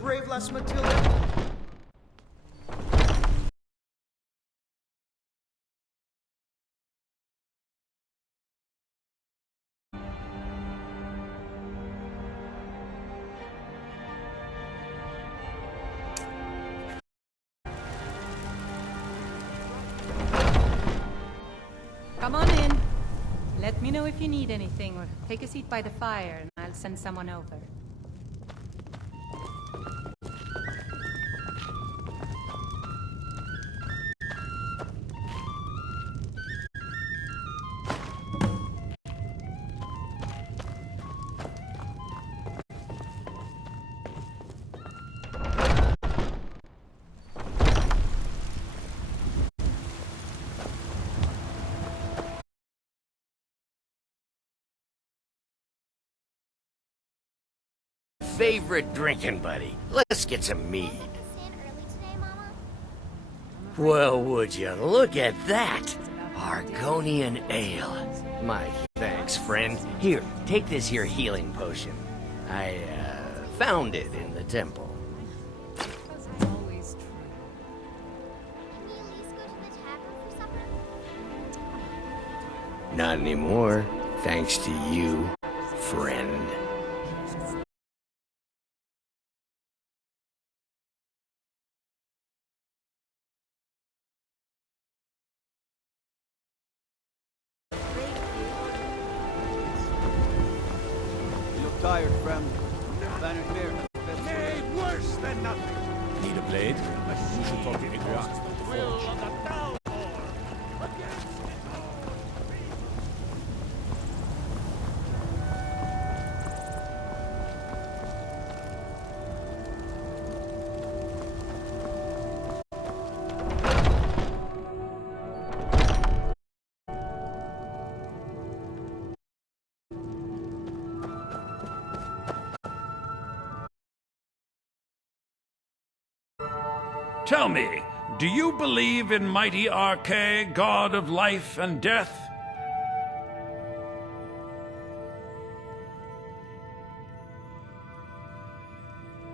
brave lass Matilda. Come on in. Let me know if you need anything, or take a seat by the fire, and I'll send someone over. Favorite drinking buddy. Let's get some mead. Well, would you look at that? Argonian ale. My thanks, friend. Here, take this here healing potion. I, found it in the temple. Not anymore, thanks to you, friend. Tired, friend. Banner clear. Made worse than nothing. Need a blade? You should talk to Adrian. Will of the Dalmor. Against Tell me, do you believe in mighty Arche, god of life and death?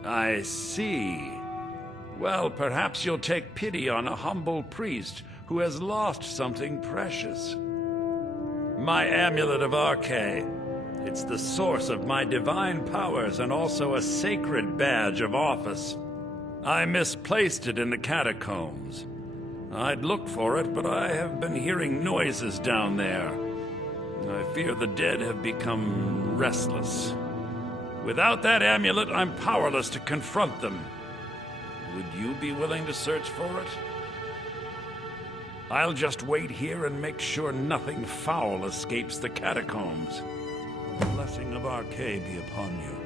I see. Well, perhaps you'll take pity on a humble priest who has lost something precious. My amulet of Arche. It's the source of my divine powers and also a sacred badge of office. I misplaced it in the catacombs. I'd look for it, but I have been hearing noises down there. I fear the dead have become restless. Without that amulet, I'm powerless to confront them. Would you be willing to search for it? I'll just wait here and make sure nothing foul escapes the catacombs. The blessing of Arche be upon you.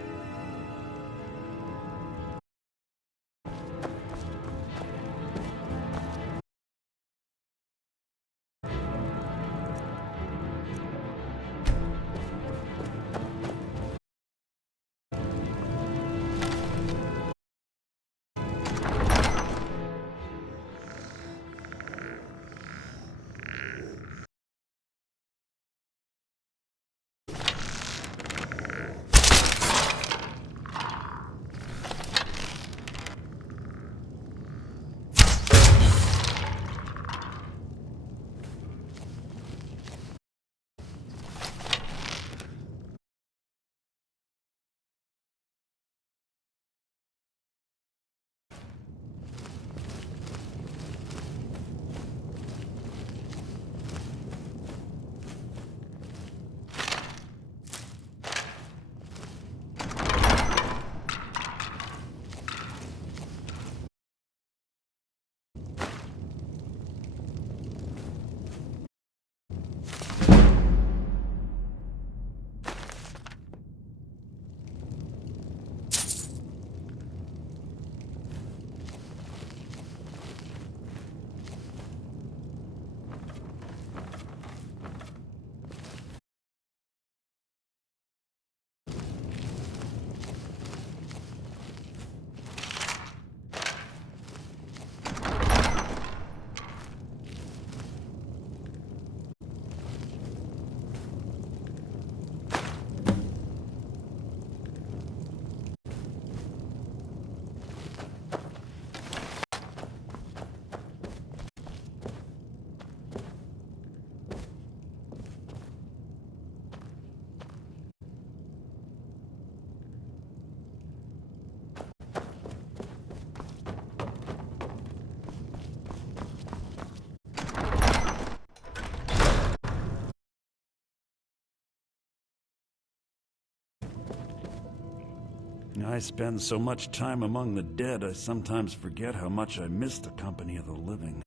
I spend so much time among the dead, I sometimes forget how much I miss the company of the living.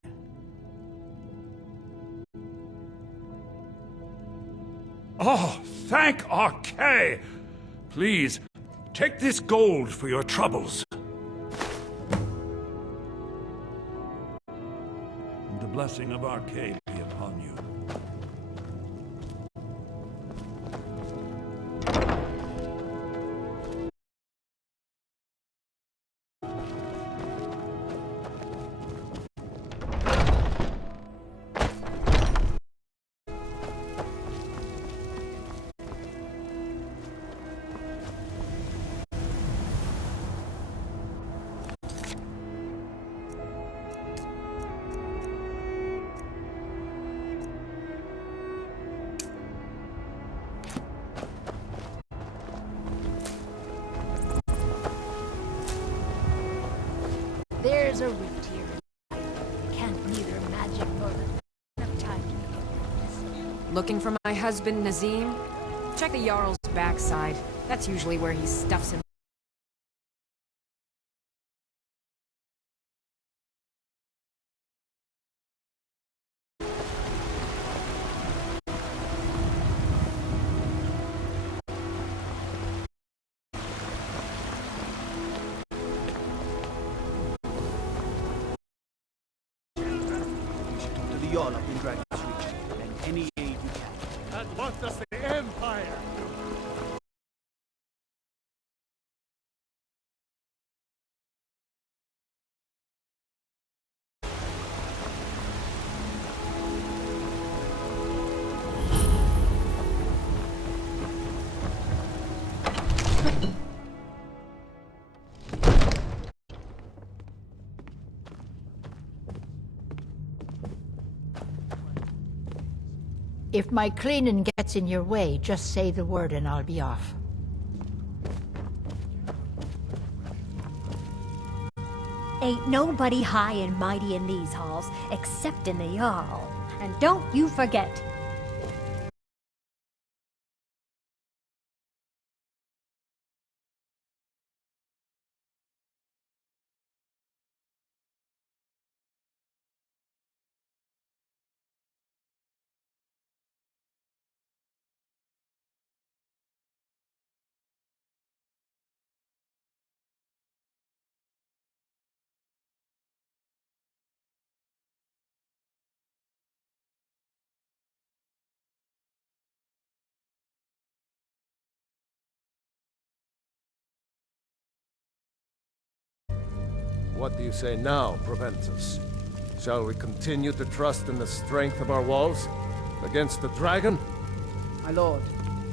Oh, thank Archay! Please, take this gold for your troubles. The blessing of Archay be upon you. There's a rift here. Can't neither magic nor the enough time to make it. Looking for my husband, Nazim? Check the Jarl's backside. That's usually where he stuffs him. To the Jarl up in Dragon's Reach. And any aid you can. And what does the Empire do? If my cleaning gets in your way, just say the word and I'll be off. Ain't nobody high and mighty in these halls, except in the Jarl. And don't you forget. What do you say now, Proventus? Shall we continue to trust in the strength of our walls? Against the dragon? My lord,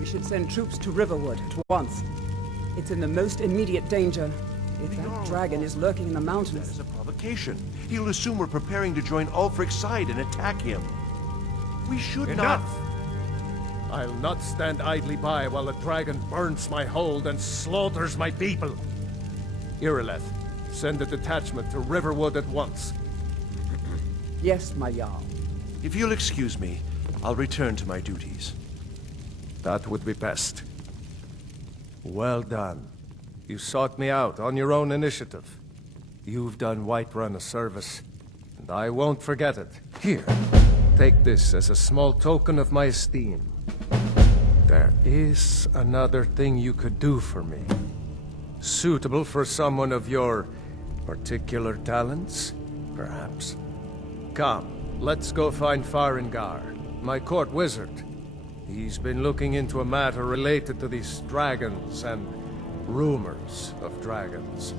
we should send troops to Riverwood at once. It's in the most immediate danger. If that dragon is lurking in the mountains... That is a provocation. He'll assume we're preparing to join Ulfric's side and attack him. We should Enough! I'll not stand idly by while the dragon burns my hold and slaughters my people. Irileth, send a detachment to Riverwood at once. Yes, my Jarl. If you'll excuse me, I'll return to my duties. That would be best. Well done. You sought me out on your own initiative. You've done Whiterun a service, and I won't forget it. Here, take this as a small token of my esteem. There is another thing you could do for me. Suitable for someone of your particular talents, perhaps. Come, let's go find Farengar, my court wizard. He's been looking into a matter related to these dragons and rumors of dragons.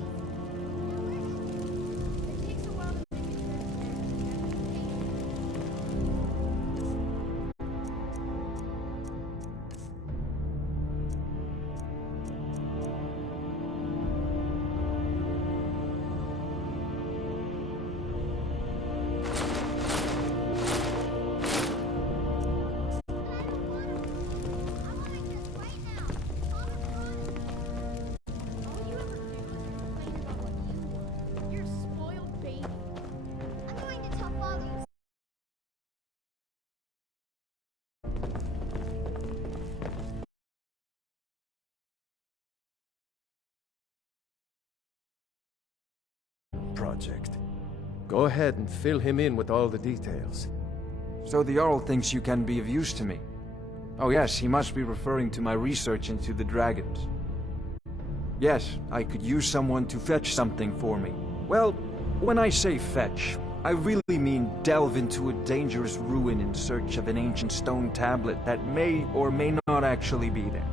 project. Go ahead and fill him in with all the details. So the Jarl thinks you can be of use to me. Oh yes, he must be referring to my research into the dragons. Yes, I could use someone to fetch something for me. Well, when I say fetch, I really mean delve into a dangerous ruin in search of an ancient stone tablet that may or may not actually be there.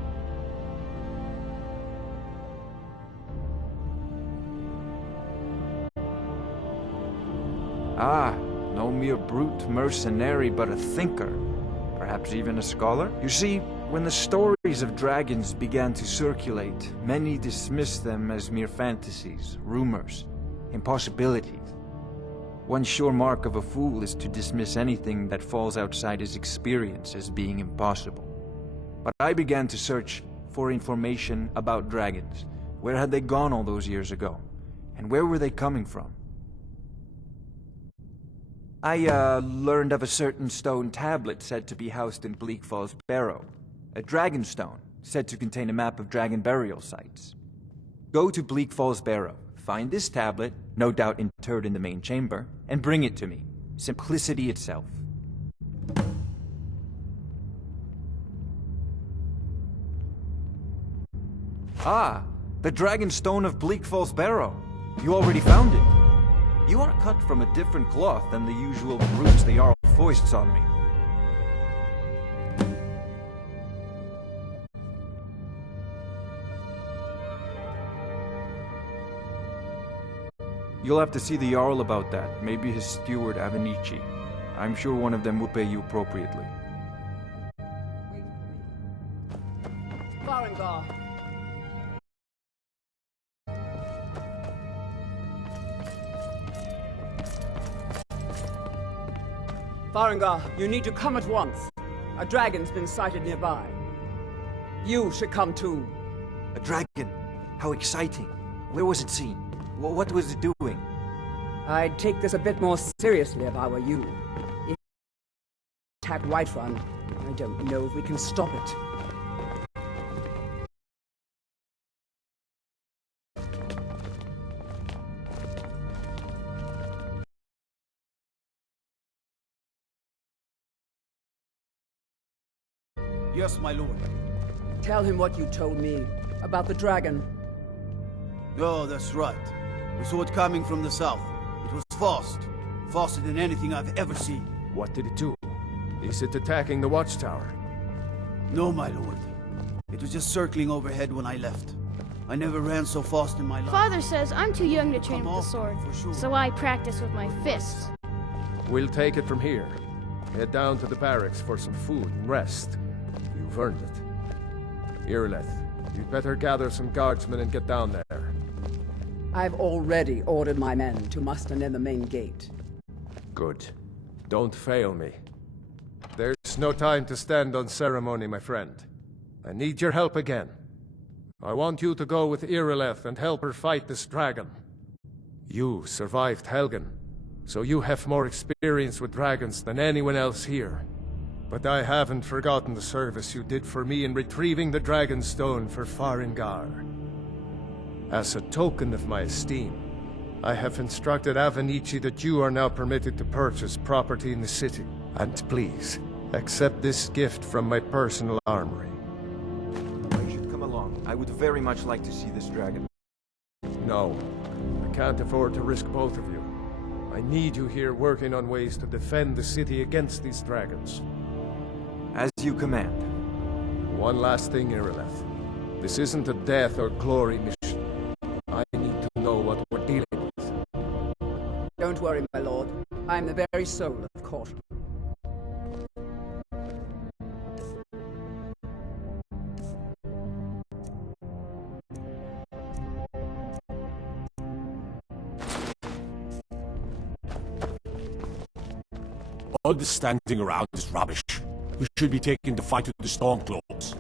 Ah, no mere brute mercenary, but a thinker. Perhaps even a scholar? You see, when the stories of dragons began to circulate, many dismissed them as mere fantasies, rumors, impossibilities. One sure mark of a fool is to dismiss anything that falls outside his experience as being impossible. But I began to search for information about dragons. Where had they gone all those years ago? And where were they coming from? I learned of a certain stone tablet said to be housed in Bleak Falls Barrow. A dragon stone, said to contain a map of dragon burial sites. Go to Bleak Falls Barrow, find this tablet, no doubt interred in the main chamber, and bring it to me. Simplicity itself. Ah, the dragon stone of Bleak Falls Barrow. You already found it. You are cut from a different cloth than the usual brutes the Jarl foists on me. You'll have to see the Jarl about that, maybe his steward Avenici. I'm sure one of them will pay you appropriately. Farengar. Farengar, you need to come at once. A dragon's been sighted nearby. You should come too. A dragon? How exciting. Where was it seen? What was it doing? I'd take this a bit more seriously if I were you. If attack Whiterun, I don't know if we can stop it. Yes, my lord. Tell him what you told me about the dragon. Oh, that's right. We saw it coming from the south. It was fast. Faster than anything I've ever seen. What did it do? Is it attacking the watchtower? No, my lord. It was just circling overhead when I left. I never ran so fast in my life. Father says I'm too young to train Come with the on, sword, for sure. so I practice with my fists. We'll take it from here. Head down to the barracks for some food and rest. You've earned it. Irileth, you'd better gather some guardsmen and get down there. I've already ordered my men to muster near the main gate. Good. Don't fail me. There's no time to stand on ceremony, my friend. I need your help again. I want you to go with Irileth and help her fight this dragon. You survived Helgen, so you have more experience with dragons than anyone else here. But I haven't forgotten the service you did for me in retrieving the Dragon Stone for Farengar. As a token of my esteem, I have instructed Avenici that you are now permitted to purchase property in the city. And please, accept this gift from my personal armory. You should come along. I would very much like to see this dragon. No, I can't afford to risk both of you. I need you here working on ways to defend the city against these dragons. As you command. One last thing, Irileth. This isn't a death or glory mission. I need to know what we're dealing with. Don't worry, my lord. I'm the very soul of caution. All this standing around is rubbish. We should be taking the fight to the Stormclaws.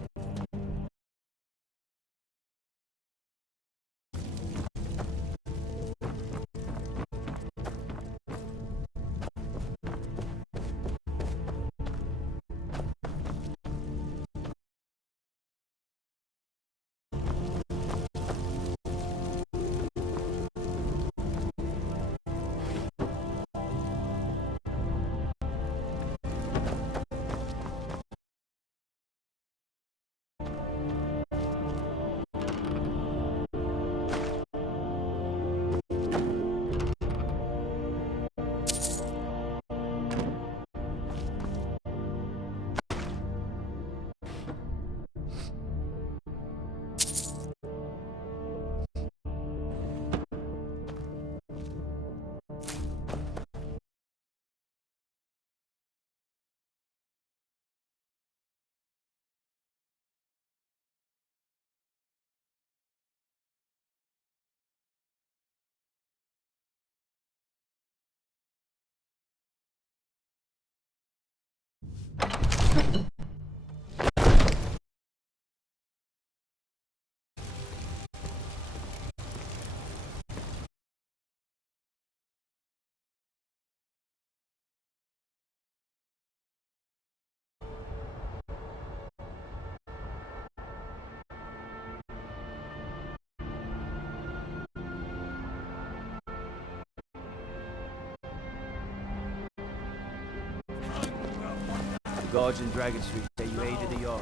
The guards in Dragon Street say you aided the Jarl.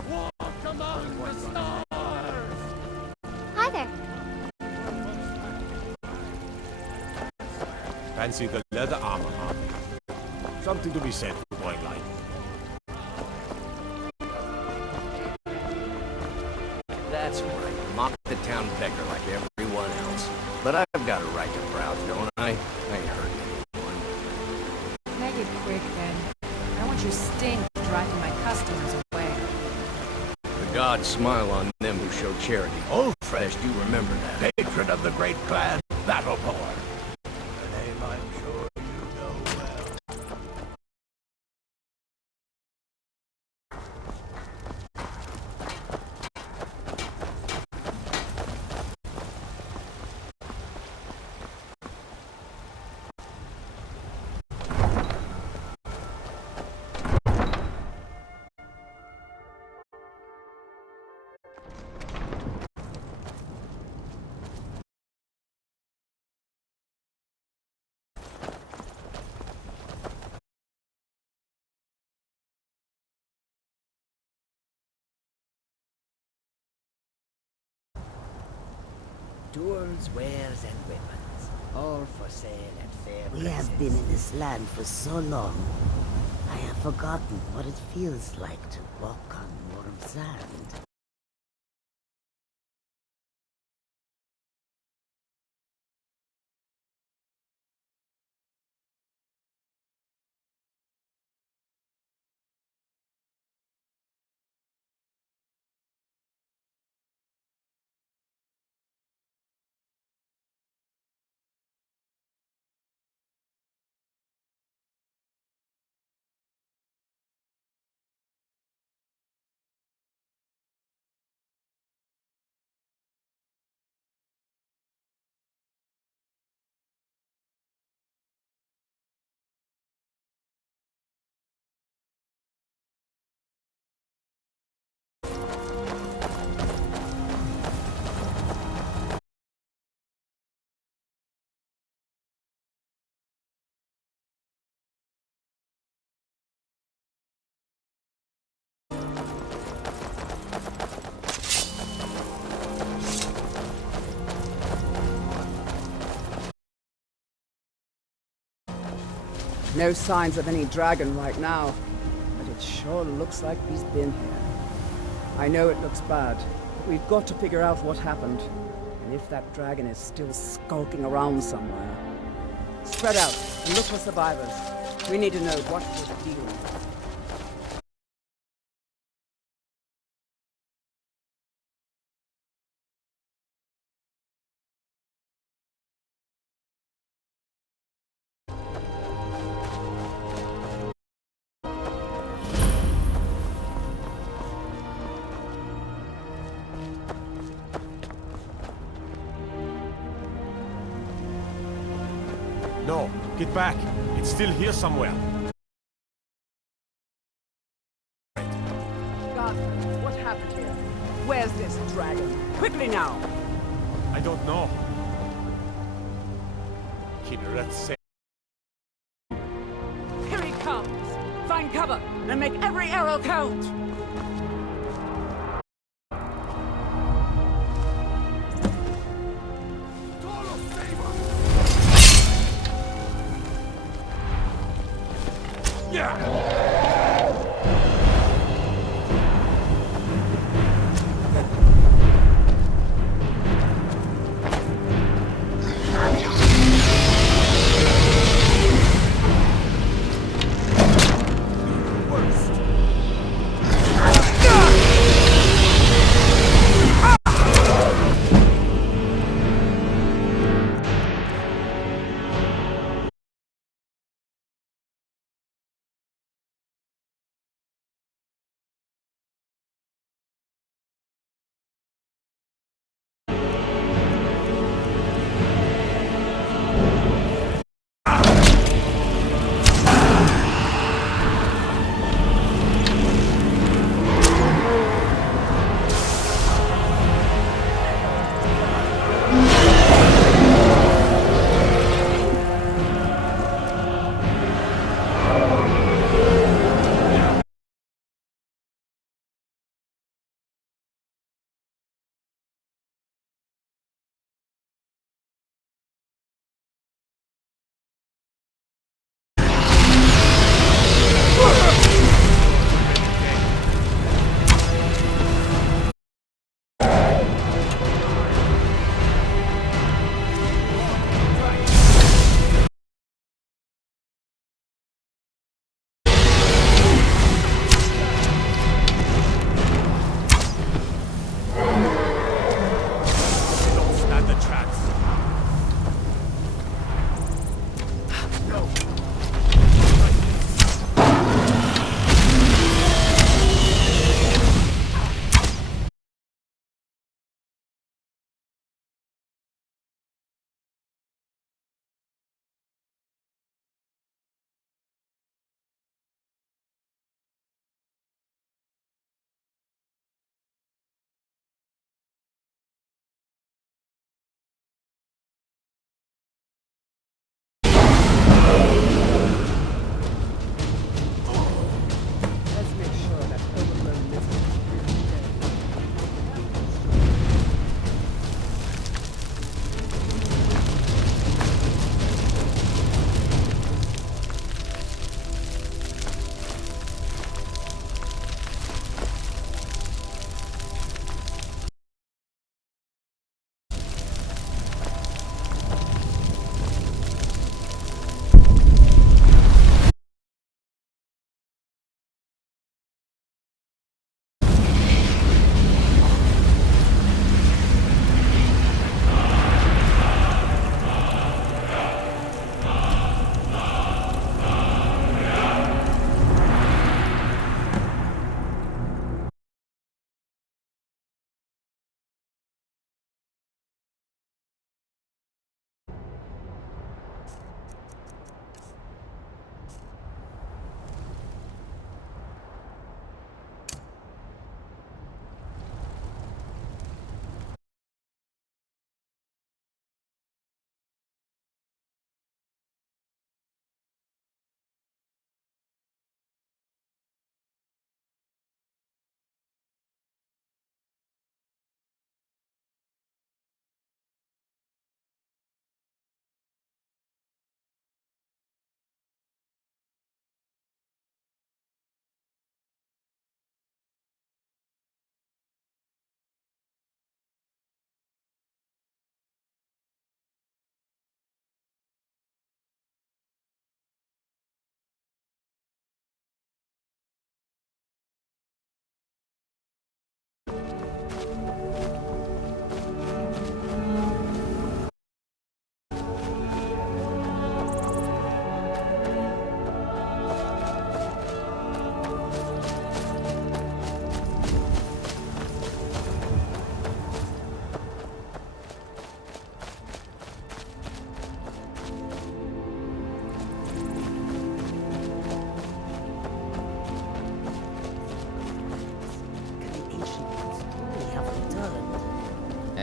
Hi there. Fancy the leather armor, huh? Something to be said for going light. That's right. Mock the town beggar like everyone else. But I've got a right to browse, don't I? I ain't hurting anyone. Make it quick, then. I want your sting driving my customers away. The gods smile on them who show charity. Oh, Fresh, do remember that. Patron of the great clan, Battleborn. A name I'm sure you know well. Tools, wares, and weapons, all for sale at fair prices. We have been in this land for so long. I have forgotten what it feels like to walk on warm sand. No signs of any dragon right now, but it sure looks like he's been here. I know it looks bad, but we've got to figure out what happened, and if that dragon is still skulking around somewhere. Spread out and look for survivors. We need to know what was dealing. No, get back. It's still here somewhere. God, what happened here? Where's this dragon? Quickly now! I don't know. Let's say. Here he comes! Find cover and make every arrow count!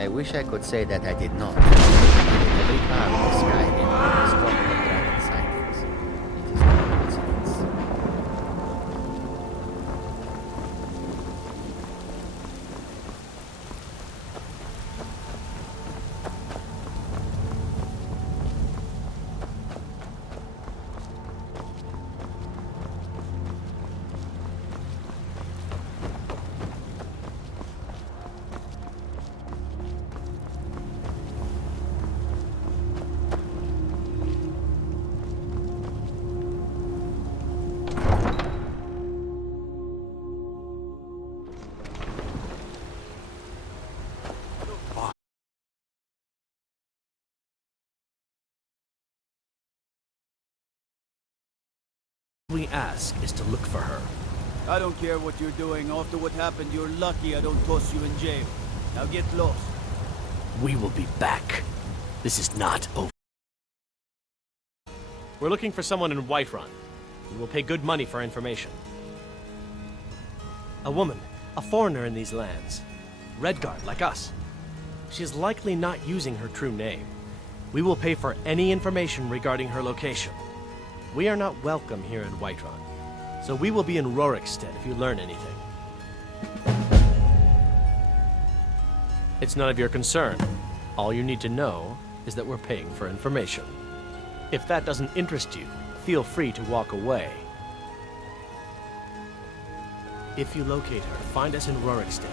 I wish I could say that I did not. Every part of Skyrim is talk of dragon sightings. It is no coincidence. We ask is to look for her. I don't care what you're doing. After what happened, you're lucky I don't toss you in jail. Now get lost. We will be back. This is not over. We're looking for someone in Whiterun. We will pay good money for information. A woman, a foreigner in these lands. Redguard, like us. She is likely not using her true name. We will pay for any information regarding her location. We are not welcome here in Whiterun, so we will be in Rorikstead if you learn anything. It's none of your concern. All you need to know is that we're paying for information. If that doesn't interest you, feel free to walk away. If you locate her, find us in Rorikstead.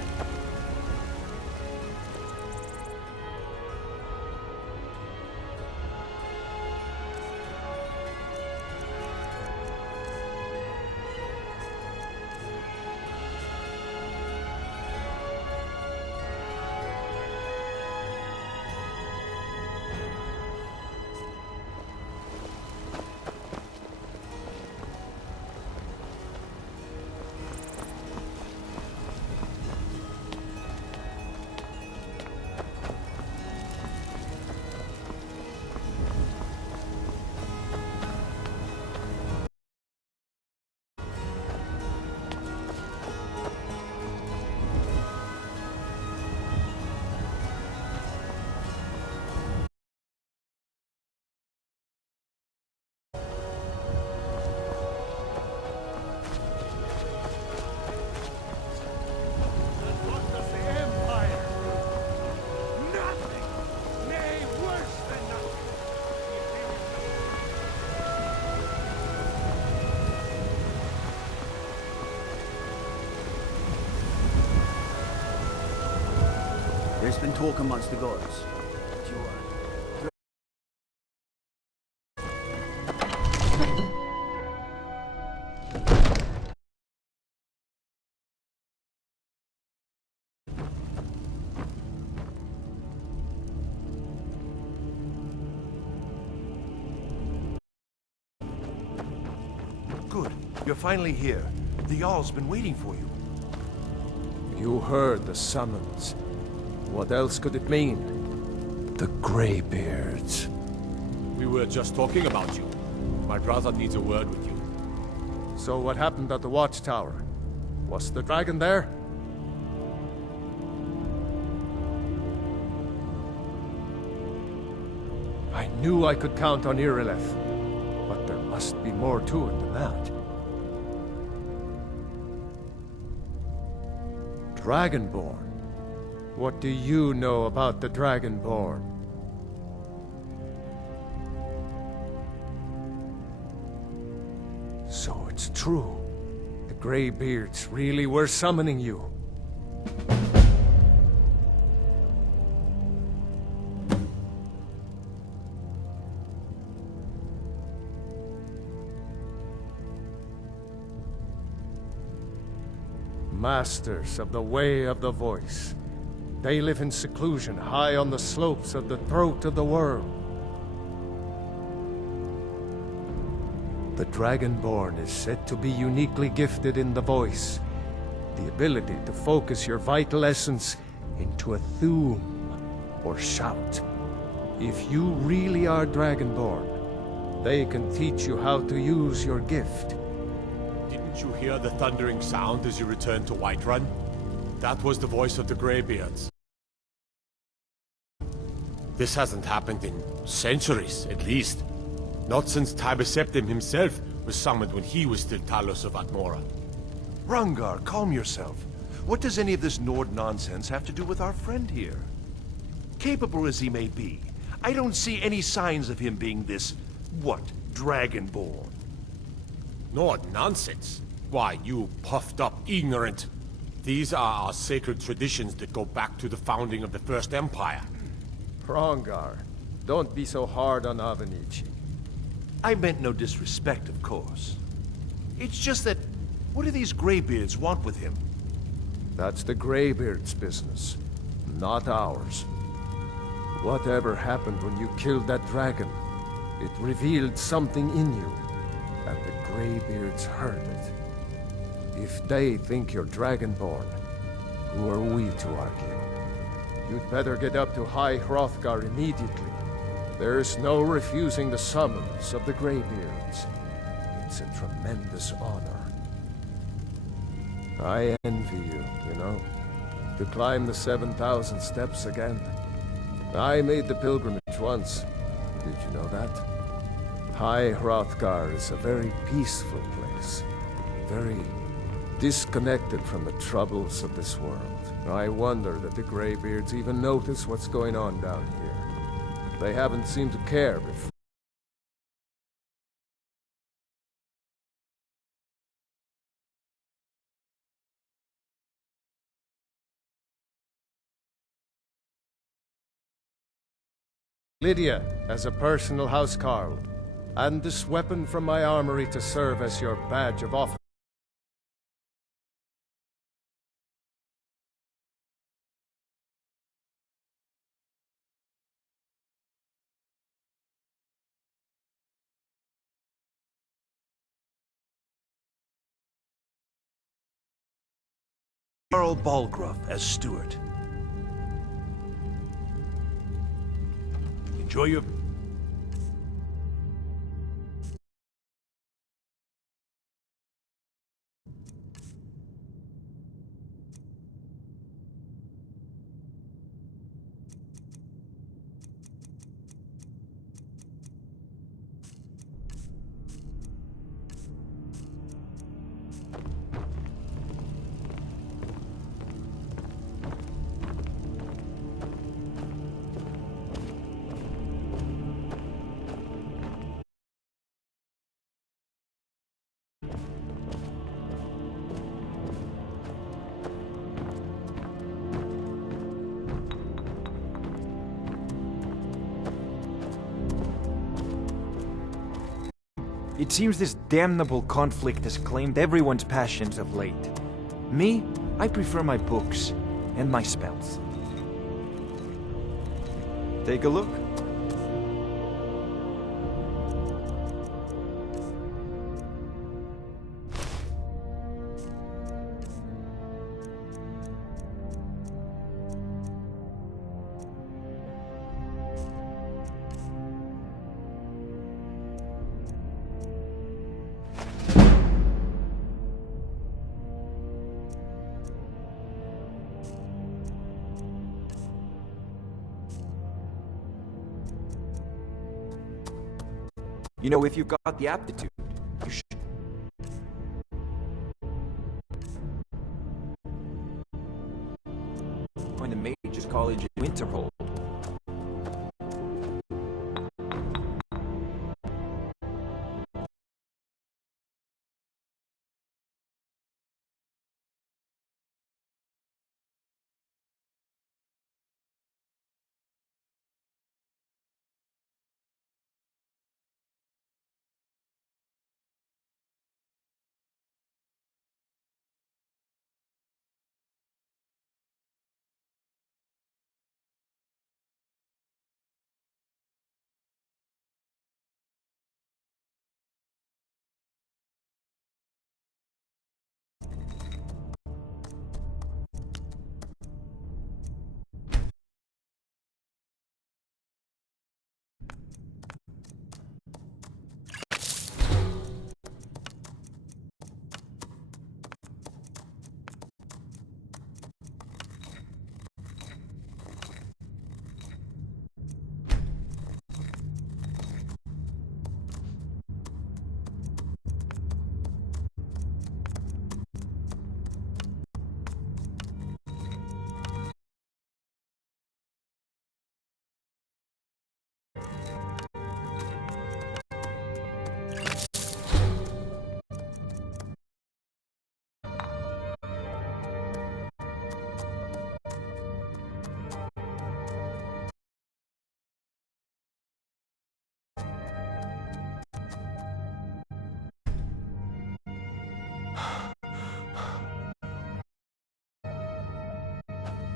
There's been talk amongst the gods. Good. You're finally here. The Jarl's been waiting for you. You heard the summons. What else could it mean? The Greybeards. We were just talking about you. My brother needs a word with you. So what happened at the watchtower? Was the dragon there? I knew I could count on Irileth, but there must be more to it than that. Dragonborn? What do you know about the Dragonborn? So it's true. The Greybeards really were summoning you. Masters of the Way of the Voice. They live in seclusion high on the slopes of the throat of the world. The Dragonborn is said to be uniquely gifted in the voice, the ability to focus your vital essence into a thum, or shout. If you really are Dragonborn, they can teach you how to use your gift. Didn't you hear the thundering sound as you returned to Whiterun? That was the voice of the Greybeards. This hasn't happened in centuries, at least. Not since Tiber Septim himself was summoned when he was still Talos of Atmora. Rungar, calm yourself. What does any of this Nord nonsense have to do with our friend here? Capable as he may be, I don't see any signs of him being this, what, Dragonborn? Nord nonsense? Why, you puffed up ignorant. These are our sacred traditions that go back to the founding of the First Empire. Rongar, don't be so hard on Avenici. I meant no disrespect, of course. It's just that, what do these Greybeards want with him? That's the Greybeards' business, not ours. Whatever happened when you killed that dragon, it revealed something in you, and the Greybeards heard it. If they think you're Dragonborn, who are we to argue? You'd better get up to High Hrothgar immediately. There's no refusing the summons of the Greybeards. It's a tremendous honor. I envy you, you know, to climb the 7,000 steps again. I made the pilgrimage once. Did you know that? High Hrothgar is a very peaceful place. Very disconnected from the troubles of this world. I wonder that the Greybeards even notice what's going on down here. They haven't seemed to care before. Lydia, as a personal housecarl, and this weapon from my armory to serve as your badge of office. Jarl Balgruuf as steward. Enjoy your... It seems this damnable conflict has claimed everyone's passions of late. Me, I prefer my books and my spells. Take a look. You know, if you've got the aptitude, you should. Join the Mages College in Winterhold.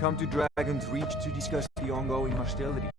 come to Dragon's Reach to discuss the ongoing hostilities.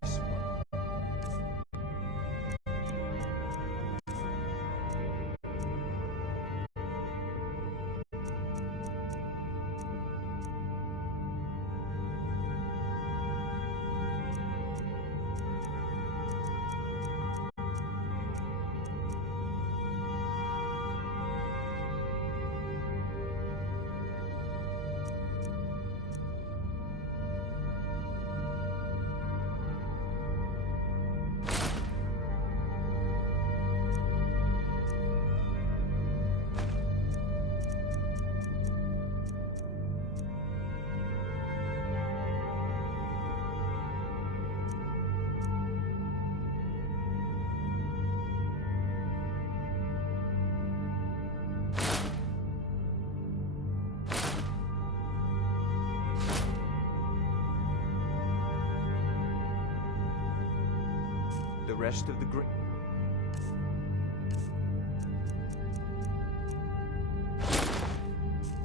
The rest of the group.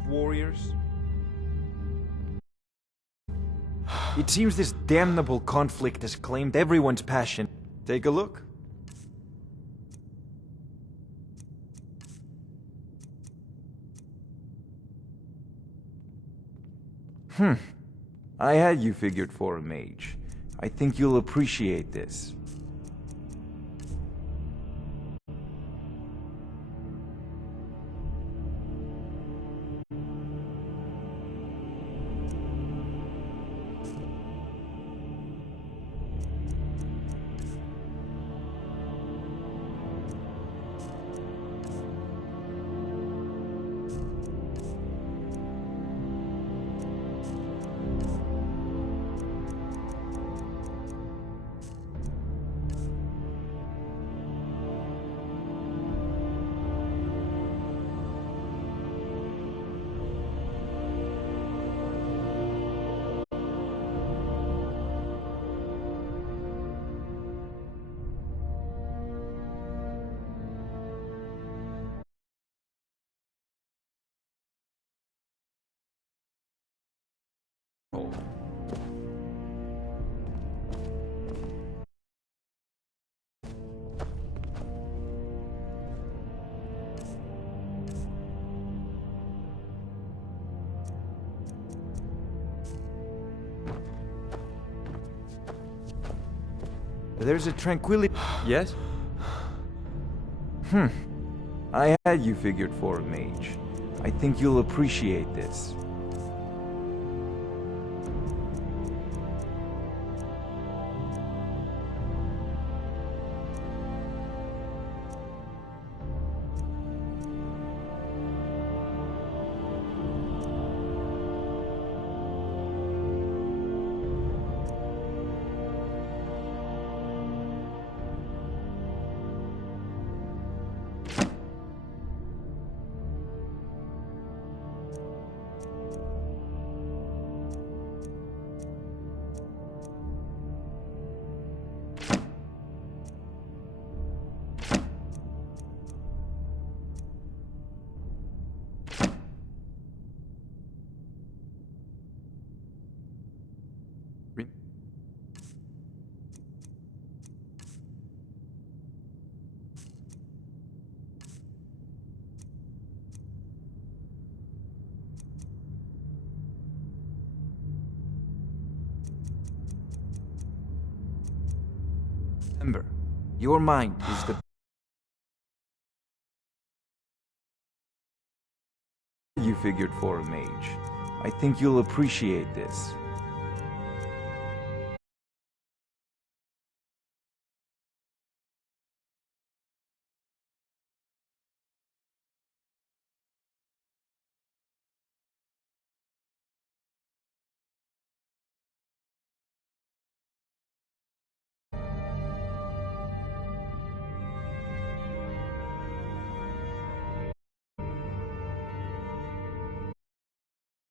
Warriors. It seems this damnable conflict has claimed everyone's passion. Take a look. I had you figured for a mage. I think you'll appreciate this. There's a tranquility. Yes? I had you figured for a mage. I think you'll appreciate this. Remember, your mind is the... You figured for a mage. I think you'll appreciate this.